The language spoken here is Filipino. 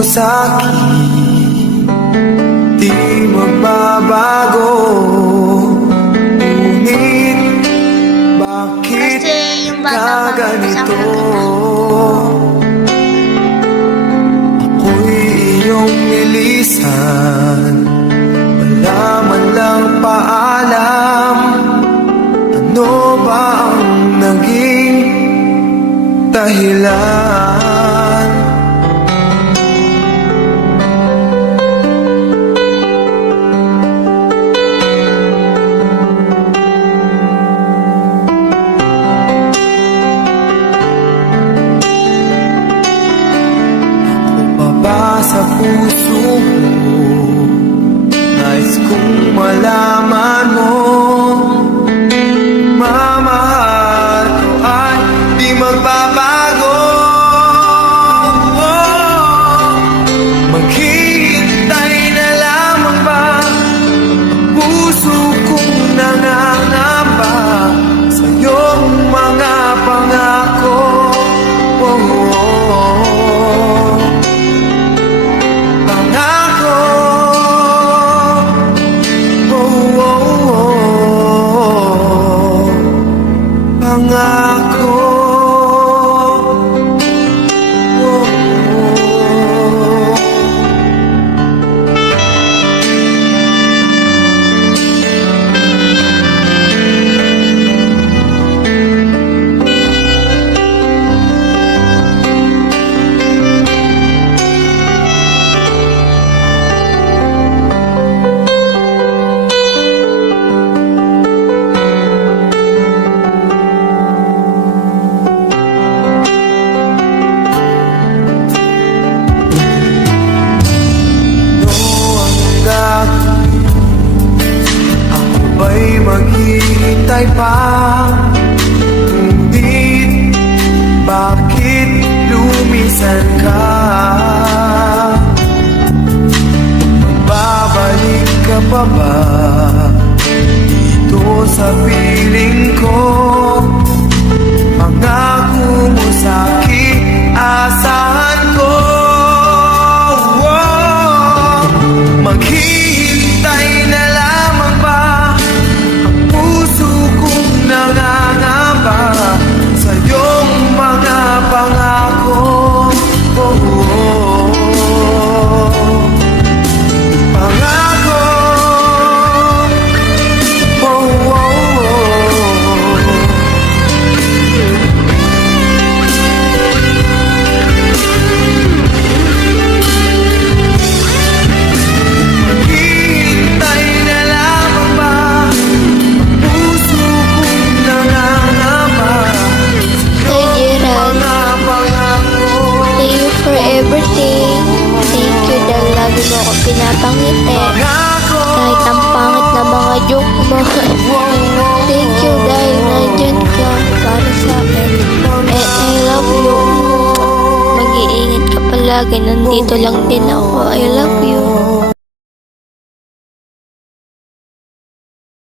sa'kin di magbabago. Ngunit bakit ka ganito? Ako'y iyong nilisan, wala man lang paalam. Ano ba ang naging dahilan? Sa puso mo, nais kong malaman mo, mamahal ko ay di magbabago. Maghihintay na lamang ba ang puso kong nangangamba sa iyong mga pangako? Pangako. Maghihintay pa, ngunit bakit lumisan ka? Magbabalik ka pa ba dito sa piling ko? Pangako mo sa'kin, asahan ko. Maghihintay na lamang ba nangangamba sa iyong mga pangako? Pangako. Maghihintay na lamang ba puso kong nangangamba sa iyong mga pangako? Thank you for everything. Thank you dahil lagi mo ako pinapangiti. Kahit ang pangit na mga joke mo. Thank you dahil nandyan ka para sa akin. And I love you. Mag-iingat ka palagi. Nandito lang din ako. I love you.